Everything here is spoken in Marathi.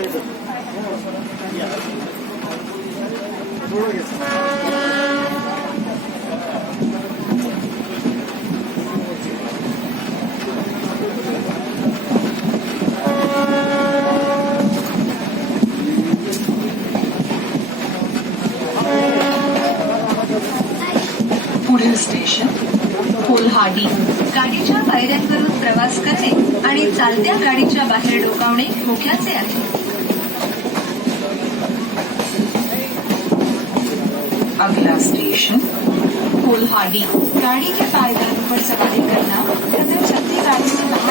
पुढील स्टेशन कोल्हाडी. गाडीच्या पायऱ्यांवरून प्रवास करणे आणि चालत्या गाडीच्या बाहेर डोकावणे धोक्याचे आहे. अगला स्टेशन कोल्हाडी. गाड़ी के पायदानों पर सवारी करना तथा चलती गाड़ी से बाहर